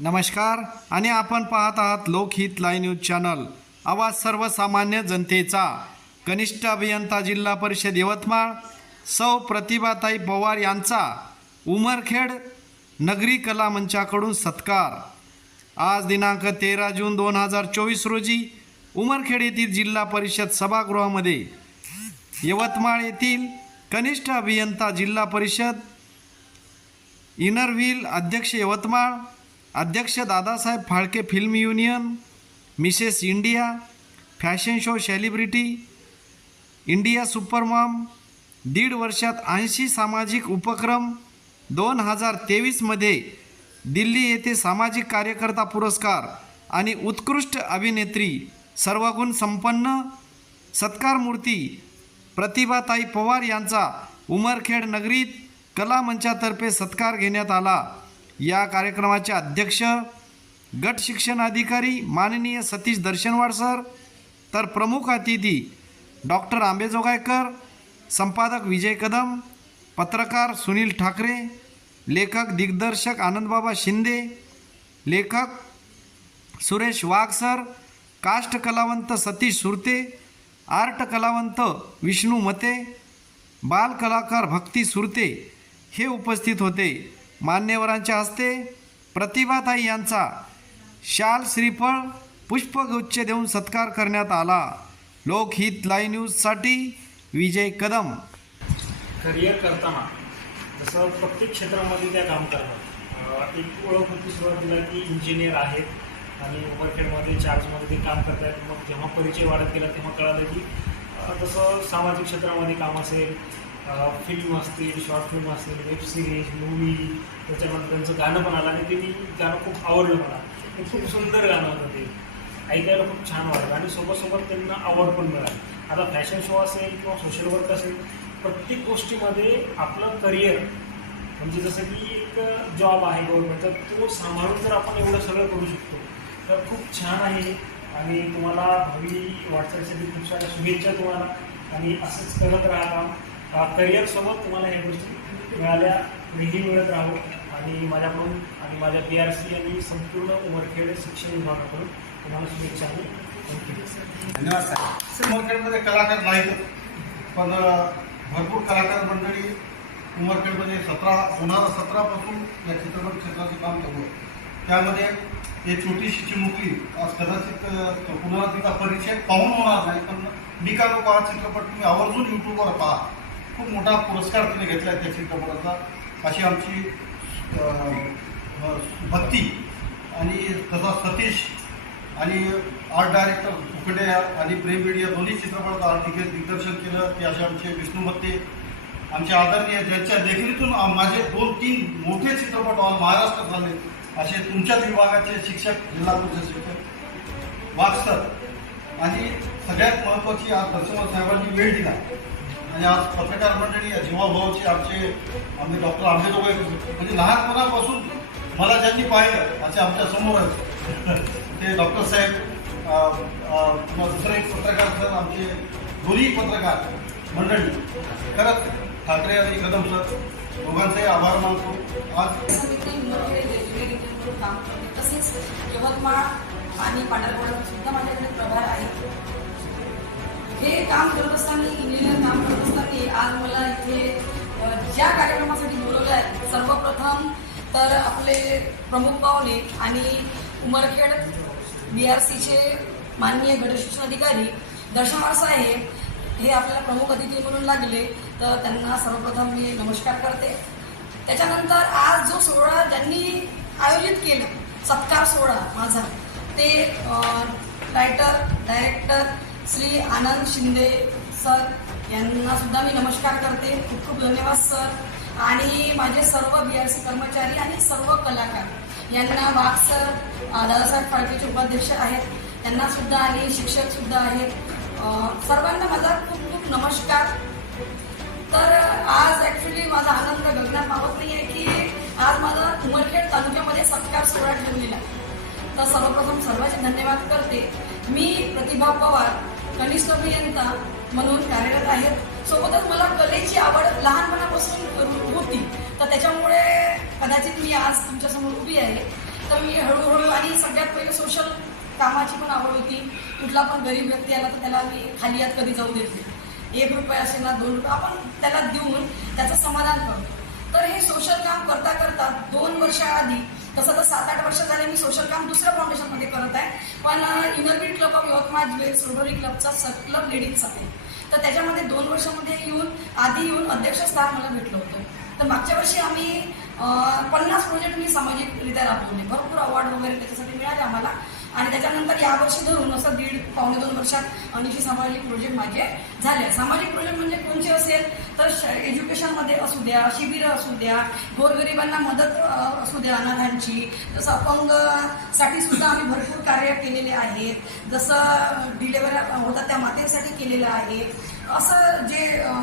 नमस्कार आणि आपण पाहत आहात लोकहित लाईव्ह न्यूज चॅनल, आवाज सर्वसामान्य जनतेचा। कनिष्ठ अभियंता जिल्हा परिषद यवतमाळ सौ प्रतिभाताई पवार यांचा उमरखेड नगरी कला मंचाकडून सत्कार। आज दिनांक 13 जून 2024 रोजी उमरखेड येथील जिल्हा परिषद सभागृहामध्ये यवतमाळ येथील कनिष्ठ अभियंता जिल्हा परिषद इनर व्हील अध्यक्ष यवतमाळ, अध्यक्ष Dadasaheb Phalke film union, Mrs India, fashion show celebrity, India supermom, 1.5 वर्षात 80 सामाजिक उपक्रम, 2023 मध्ये दिल्ली येथे सामाजिक कार्यकर्ता पुरस्कार आणि उत्कृष्ट अभिनेत्री सर्वगुण संपन्न सत्कार मूर्ती प्रतिभाताई पवार यांचा उमरखेड नगरीत कला मंचातर्फे सत्कार घेण्यात आला। या कार्यक्रमाचे अध्यक्ष गट शिक्षण अधिकारी माननीय सतीश दर्शनवाड सर, तर प्रमुख अतिथी डॉक्टर आंबेजोगाईकर, संपादक विजय कदम, पत्रकार सुनील ठाकरे, लेखक दिग्दर्शक आनंदबाबा शिंदे, लेखक सुरेश वाघ सर, काष्ट कलावंत सतीश सुरते, आर्ट कलावंत विष्णू मते, बाल कलाकार भक्ती सुरते हे उपस्थित होते। मान्यवरांच्या हस्ते प्रतिभाताई यांचा शाल श्रीफळ पुष्पगुच्छ देऊन सत्कार करण्यात आला। लोकहित लाईव्ह न्यूजसाठी विजय कदम। करिअर करताना जसं प्रत्येक क्षेत्रामध्ये त्या काम करतात। एक ओळख होती सुरुवातीला की इंजिनियर आहेत आणि उमरखेडमध्ये चार्जमध्ये ते काम करत आहेत। मग जेव्हा परिचय वाढत गेला तेव्हा कळालं की जसं सामाजिक क्षेत्रामध्ये काम असेल, फिल्म असतील, शॉर्ट फिल्म असतील, वेब सिरीज, मूवी, त्याच्यानंतर त्यांचं गाणं पण आलं आणि ते मी गाणं खूप आवडलं मला। ते खूप सुंदर गाणं होतं, ते ऐकायला खूप छान वाटलं आणि सोबत त्यांना आवड पण मिळाली। आता फॅशन शो असेल किंवा सोशल वर्क असेल, प्रत्येक गोष्टीमध्ये आपलं करिअर म्हणजे जसं की एक जॉब आहे गव्हर्नमेंटचा, तो सांभाळून जर आपण एवढं सगळं करू शकतो तर खूप छान आहे। आणि तुम्हाला भावी वाटचालीसाठी खूप साऱ्या शुभेच्छा तुम्हाला, आणि असंच करत राहा। करिअरसोबत तुम्हाला ह्या गोष्टी मिळाल्या, निधी मिळत राहो, आणि माझ्याकडून आणि माझ्या PRC आणि संपूर्ण उमरखेड शिक्षण विभागाकडून तुम्हाला शुभेच्छा आहे। धन्यवाद साहेब। उमरखेडमध्ये कलाकार नाहीत, पण भरपूर कलाकार मंडळी उमरखेडमध्ये 2017 पासून या चित्रपट क्षेत्राचं काम करतो। त्यामध्ये एक छोटीशी चिमुकली, आज कदाचित पुन्हा तिचा परिचय पाहून होणार नाही, पण मी का नको हा चित्रपट तुम्ही आवर्जून यूट्यूबवर पहा। खूप मोठा पुरस्कार तिने घेतला आहे त्या चित्रपटाचा। अशी आमची भक्ती आणि तसा सतीश आणि आर्ट डायरेक्टर उकडे आणि प्रेम मीडिया दोन्ही चित्रपटाचं आर्ट दिग्दर्शन केलं ते असे आमचे विष्णू मत्ते, आमचे आदरणीय, ज्यांच्या लेखणीतून माझे 2-3 मोठे चित्रपट महाराष्ट्रात झाले, असे तुमच्याच विभागाचे शिक्षक, जिल्हा परिषद शिक्षक वाघ सर, आणि सगळ्यात महत्त्वाची आज दर्शनवाड साहेबांनी वेळ दिला, आणि आज पत्रकार मंडळी जीवाभावाचे आमचे डॉक्टर आंबेजोगाईकर, म्हणजे लहानपणापासून मला ज्यांनी पाहिलं असे आमच्या समोर आहेत ते डॉक्टर साहेब, किंवा दुसरे एक पत्रकार सर, आमचे दोन्ही पत्रकार मंडळी, खरंच ठाकरे आणि कदम सर दोघांचे आभार मानतो। आज तसेच यवतमाळ आणि पांढरकवडा सुद्धा माझ्याकडे प्रभार आहे। हे काम करत असताना, इंजिनियर काम करत असताना आज मला इथे ज्या कार्यक्रमासाठी बोलवलं आहे, सर्वप्रथम तर आपले प्रमुख पाहुणे आणि उमरखेड BRCचे माननीय गट शिक्षण अधिकारी दर्शनवाड साहेब हे आपल्याला प्रमुख अतिथी म्हणून लागले, तर त्यांना सर्वप्रथम मी नमस्कार करते। त्याच्यानंतर आज जो सोहळा ज्यांनी आयोजित केला, सत्कार सोहळा माझा, ते writer director Shri Anand Shinde sir यांना सुद्धा मी नमस्कार करते। खूप खूप धन्यवाद सर। आणि माझे सर्व BRC कर्मचारी आणि सर्व कलाकार यांना वाघ सर, दादासाहेब फाळकेचे उपाध्यक्ष आहेत, त्यांना सुद्धा, आणि शिक्षक सुद्धा आहेत, सर्वांना माझा खूप खूप नमस्कार। तर आज ॲक्च्युली माझा आनंद गगनात मावत नाही आहे की आज माझा उमरखेड तालुक्यामध्ये सत्कार सोहळा ठेवलेला। तर सर्वप्रथम सर्वांचे धन्यवाद करते। मी प्रतिभा पवार कनिष्ठ अभियंता म्हणून कार्यरत आहे। सोबतच मला कलेची आवड लहानपणापासून होती, तर त्याच्यामुळे कदाचित मी आज तुमच्यासमोर उभी आहे। तर मी हळूहळू आणि सगळ्यात पहिले सोशल कामाची पण आवड होती. कुठला पण गरीब व्यक्ती आला तर त्याला मी खाली हात कधी जाऊ देत नाही. 1 रुपया असेल ना 2 रुपये आपण त्याला देऊन त्याचं समाधान करतो. तर हे सोशल काम करता करता 2 वर्षाआधी, तसं तर 7-8 वर्ष झाले मी सोशल काम दुसऱ्या फाउंडेशनमध्ये करत आहे. पण Innerbeat club of Yavatmal jewels Rotary क्लबचा क्लब लेडीजचा आहे. तर त्याच्यामध्ये 2 वर्षामध्ये आधी येऊन अध्यक्षस्थान मला भेटलं होतं. तर मागच्या वर्षी आम्ही 50 प्रोजेक्ट मी सामाजिकरित्या राबवले. भरपूर अवॉर्ड वगैरे त्याच्यासाठी मिळाले आम्हाला. आणि त्याच्यानंतर यावर्षी धरून असं 1.5-2 वर्षात 80 सामाजिक प्रोजेक्ट माझे झाले. सामाजिक प्रोजेक्ट म्हणजे कोणते असेल तर एज्युकेशनमध्ये असू द्या, शिबिरं असू द्या, गोरगरिबांना मदत असू द्या, अनाथांची, जसं अपंगसाठी सुद्धा आम्ही भरपूर कार्य केलेले आहेत. जसं डिलेव्हरी होतात त्या मातेसाठी केलेलं आहे. असं जे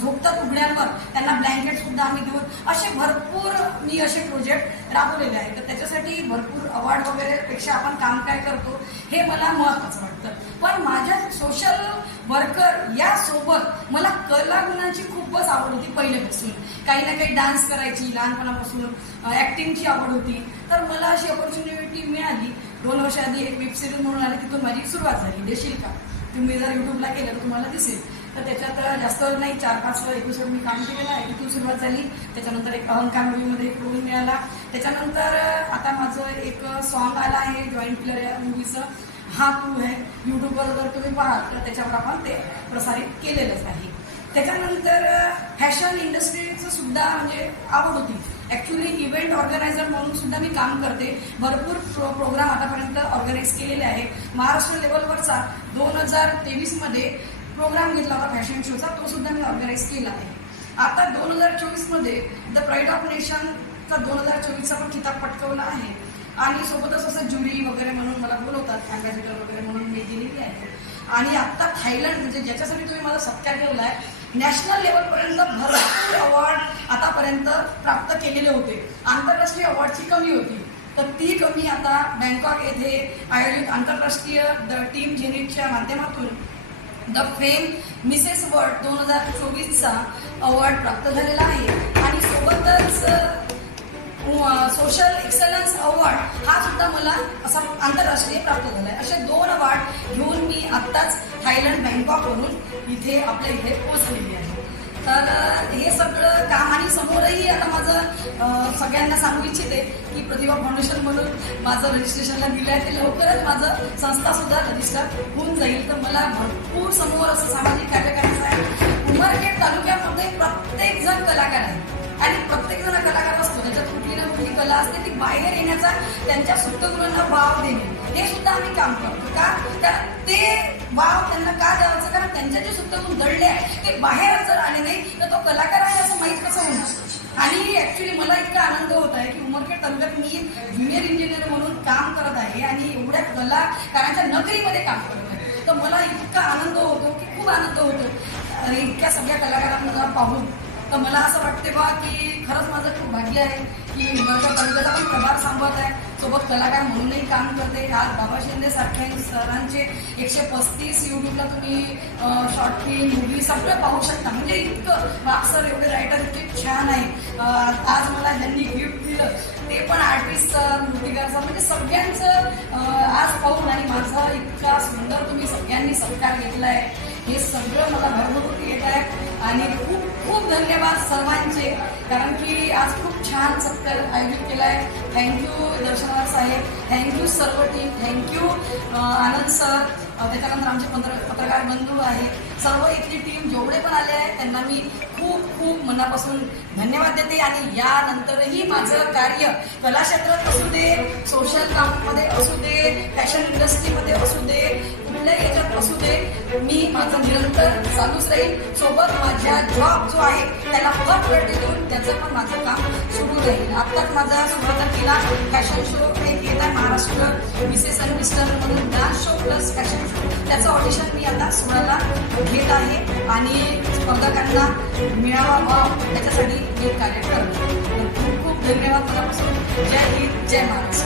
झोपतात उघड्यांवर त्यांना ब्लँकेट सुद्धा आम्ही देऊन असे भरपूर मी असे प्रोजेक्ट राबवलेले आहेत. तर त्याच्यासाठी भरपूर अवॉर्ड वगैरे पेक्षा आपण काम काय करतो हे मला महत्त्वाचं वाटतं. पण माझ्या सोशल वर्कर यासोबत मला कलागुणाची खूपच आवड होती पहिल्यापासून. काही ना काही डान्स करायची लहानपणापासून, ॲक्टिंगची आवड होती. तर मला अशी ऑपॉर्च्युनिटी मिळाली. 2 वर्षाआधी एक वेब सिरीज म्हणून आली, तिथून माझी सुरुवात झाली. देशील का, तुम्ही जर यूट्यूबला केलं तर तुम्हाला दिसेल. तर त्याच्यात जास्त नाही 4-5 एपिसोड मी काम केलेलं आहे. तिथून सुरुवात झाली. त्याच्यानंतर एक अहंकार मूवीमध्ये एक रोल मिळाला. त्याच्यानंतर आता माझं एक सॉन्ग आलं आहे जॉईंट किलर या मूवीचं, हा तू आहे. यूट्यूबवर जर तुम्ही पाहाल तर त्याच्यावर आपण ते प्रसारित केलेलंच आहे. त्याच्यानंतर फॅशन इंडस्ट्रीचं सुद्धा म्हणजे आवड होती. ॲक्च्युली इव्हेंट ऑर्गनायझर म्हणून सुद्धा मी काम करते. भरपूर प्रोग्राम आतापर्यंत ऑर्गनाईज केलेले आहे. महाराष्ट्र लेवलवरचा 2023मध्ये प्रोग्राम घेतला होता फॅशन शोचा, तो सुद्धा मी ऑर्गनाईज केला आहे. आता 2024मध्ये द प्राईड ऑफ नेशनचा 2024चा पण किताब पटकवला आहे. आणि सोबतच असं ज्युरी वगैरे म्हणून मला बोलवतात, अँबॅसिडर वगैरे म्हणून मी दिलेली आहे. आणि आत्ता थायलंड म्हणजे ज्याच्यासाठी तुम्ही मला सत्कार ठेवला आहे, नॅशनल लेवलपर्यंत भरपूर अवॉर्ड आतापर्यंत प्राप्त केलेले होते. आंतरराष्ट्रीय अवॉर्डची कमी होती. तर ती कमी आता बँकॉक येथे आयोजित आंतरराष्ट्रीय द टीम जेनिटच्या माध्यमातून द फेम मिसेस वर्ल्ड 2024चा अवॉर्ड प्राप्त झालेला आहे. आणि सोबतच सोशल एक्सलन्स अवॉर्ड हा सुद्धा मला असा आंतरराष्ट्रीय प्राप्त झाला आहे. असे 2 अवॉर्ड घेऊन मी आत्ताच थायलंड बँकॉकवरून इथे आपल्या इथे पोहोचलेली आहे. तर हे सगळं काम आणि समोरही आता माझं सगळ्यांना सांगू इच्छिते की प्रतिभा फाउंडेशन म्हणून माझं रजिस्ट्रेशनला दिलं आहे. ते लवकरच माझं संस्थासुद्धा रजिस्टर होऊन जाईल. तर मला भरपूर समोर असं सामाजिक कार्य करायचं आहे. उमरखेड तालुक्यामध्ये प्रत्येकजण कलाकार आहे आणि प्रत्येकजण कलाकार असतो. त्याच्यात कुठली ना कुठली कला असते, ती बाहेर येण्याचा, त्यांच्या सुप्तगुणांना वाव देणे हे सुद्धा आम्ही काम करतो. का? कारण ते वाव त्यांना का द्यायचं? कारण त्यांच्या जे सुप्तगुण दडले आहे ते बाहेर जर आले नाही तर तो कलाकार आहे असं माहीत कसं होणार? आणि ॲक्च्युली मला इतका आनंद होत आहे की उमरखेड तालुक्यात मी ज्युनियर इंजिनियर म्हणून काम करत आहे आणि एवढ्या कलाकारांच्या नगरीमध्ये काम करत आहे. तर मला इतका आनंद होतो की खूप आनंद होतो इतक्या सगळ्या कलाकारांना पाहून. तर मला असं वाटते बा की खरंच माझं खूप भाग्य आहे की उमरखेड तालुक्याचा पण प्रभार सांभाळत आहे, सोबत कलाकार म्हणूनही काम करते. आज बाबा शिंदे सारख्या सरांचे 135 यूट्यूबला तुम्ही शॉर्ट फिल्म मूवी सगळं पाहू शकता. म्हणजे इतकं बापसर एवढे रायटर इतके छान आहे. आज मला ज्यांनी गिफ्ट दिलं ते पण आर्टिस्ट, मूर्तिकार, म्हणजे सगळ्यांचं आज पाहून आणि माझा इतका सुंदर तुम्ही सगळ्यांनी सत्कार घेतला आहे हे सगळं मला भरभरून येत आहे. आणि खूप खूप धन्यवाद सर्वांचे, कारण की आज खूप छान सत्कार आयोजित केला आहे. थँक्यू दर्शनार साहेब, थँक्यू सर्व टीम, थँक्यू आनंद सर, त्याच्यानंतर आमचे पत्रकार बंधू आहेत, सर्व इथली टीम जेवढे पण आले आहेत त्यांना मी खूप खूप मनापासून धन्यवाद देते. आणि यानंतरही माझं कार्य कला क्षेत्रात असू दे, सोशल काममध्ये असू दे, फॅशन इंडस्ट्रीमध्ये असू दे, कुठल्याही याच्यात असू दे, मी माझं निरंतर चालूच राहील. सोबत माझ्या जॉब जो आहे त्याला प्रॉपर्टी देऊन त्याचं पण माझं काम सुरू राहील. आत्ताच माझा सुरुवात केला फॅशन शो एक येत आहे महाराष्ट्र मिसेस आणि मिस्टर म्हणून dance show plus fashion show, त्याचं ऑडिशन मी आता 16ला घेत आहे आणि स्पर्धकांना मिळावा व्हावा त्याच्यासाठी हे कार्य करतो. खूप खूप धन्यवाद मनापासून. जय हिंद, जय महाराष्ट्र.